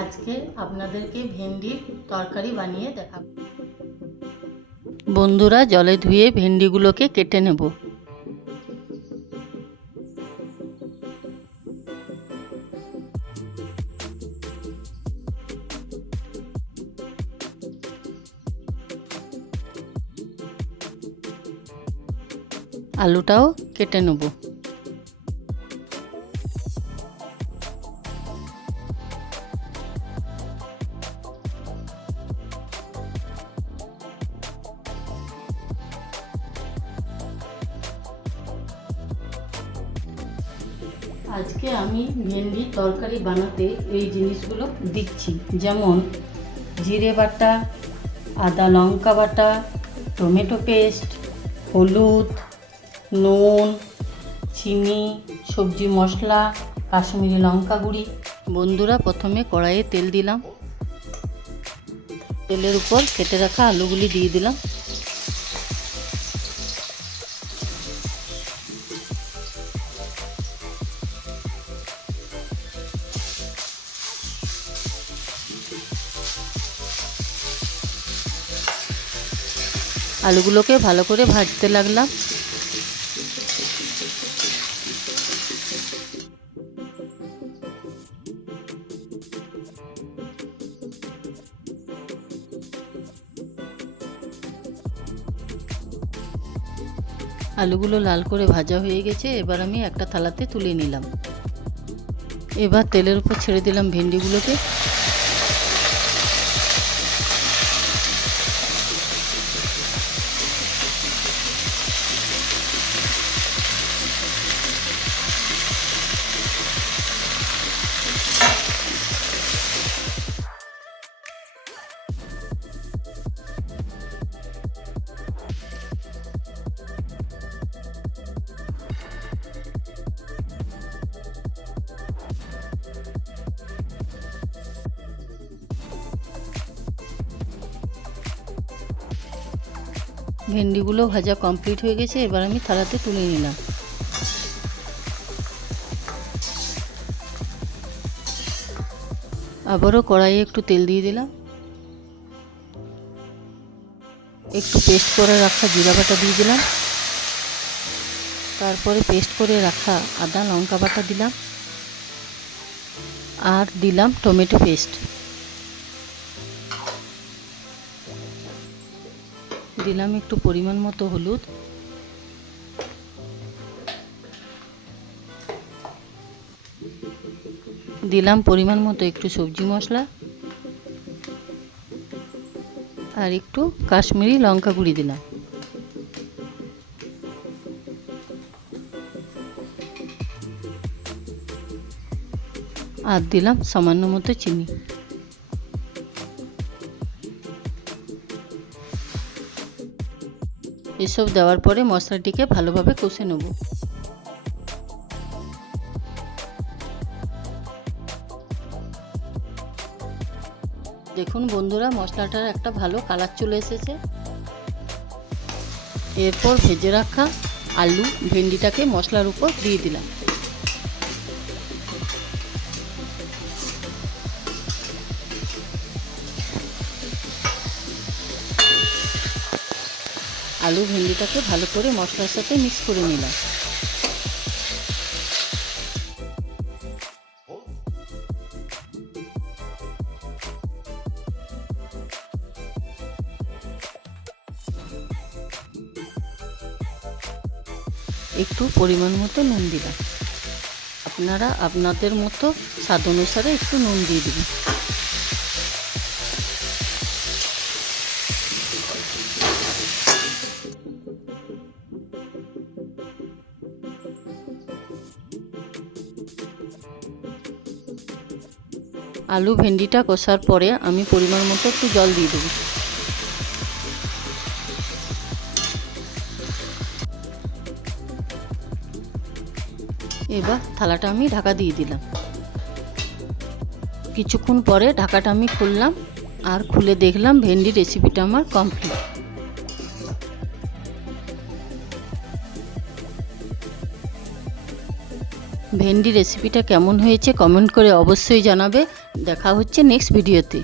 আজকে আপনাদেরকে ভেন্ডির তরকারি বানিয়ে দেখাবো। বন্ধুরা, জলে ধুয়ে ভেন্ডিগুলোকে কেটে নেব। আলুটাও কেটে নেব। আজকে আমি ভেন্ডির তরকারি বানাতে এই জিনিসগুলো দিচ্ছি, যেমন জিরে বাটা, আদা লঙ্কা বাটা, টমেটো পেস্ট, হলুদ, নুন, চিনি, সবজি মশলা, কাশ্মীরি লঙ্কা গুঁড়ি। বন্ধুরা, প্রথমে কড়াইয়ে তেল দিলাম। তেলের উপর কেটে রাখা আলুগুলি দিয়ে দিলাম। আলুগুলোকে ভালো করে ভাজতে লাগলাম। আলুগুলো লাল করে ভাজা হয়ে গেছে, এবার আমি একটা থালাতে তুলে নিলাম। এবার তেলের উপর ছেড়ে দিলাম ভেন্ডিগুলোকে। ভেন্ডিগুলো ভাজা কমপ্লিট হয়ে গেছে, এবার আমি থালাতে তুলে নিলাম। আবারও কড়াইয়ে একটু তেল দিয়ে দিলাম। একটু পেস্ট করে রাখা জিরা বাটা দিয়ে দিলাম। তারপরে পেস্ট করে রাখা আদা লঙ্কা বাটা দিলাম, আর দিলাম টমেটো পেস্ট। দিলাম একটু পরিমাণ মতো হলুদ, দিলাম পরিমাণ মতো একটু সবজি মশলা, আর একটু কাশ্মীরি লঙ্কা গুঁড়ি দিলাম। আর দিলাম সামান্য মতো চিনি। এসব দেওয়ার পরে মশলাটিকে ভালোভাবে কষে নেব। দেখুন বন্ধুরা, মশলাটার একটা ভালো কালার চলে এসেছে। এরপর ভেজে রাখা আলু ভেন্ডিটাকে মশলার উপর দিয়ে দিলাম। আলু ভেন্ডিটাকে ভালো করে মশলার সাথে মিক্স করে নিলাম। একটু পরিমাণ মতো নুন দিলাম। আপনারা আপনাদের মতো স্বাদ অনুসারে একটু নুন দিয়ে দিবেন। আলু ভেন্ডিটা কষার পরে আমি পরিমাণ মতো একটু জল দিয়ে দেব। এবার থালাটা আমি ঢাকা দিয়ে দিলাম। কিছুক্ষণ পরে ঢাকাটা আমি খুললাম, আর খুলে দেখলাম ভেন্ডি রেসিপিটা আমার কমপ্লিট। ভেন্ডি রেসিপিটা কেমন হয়েছে কমেন্ট করে অবশ্যই জানাবে। দেখা হচ্ছে নেক্সট ভিডিওতে।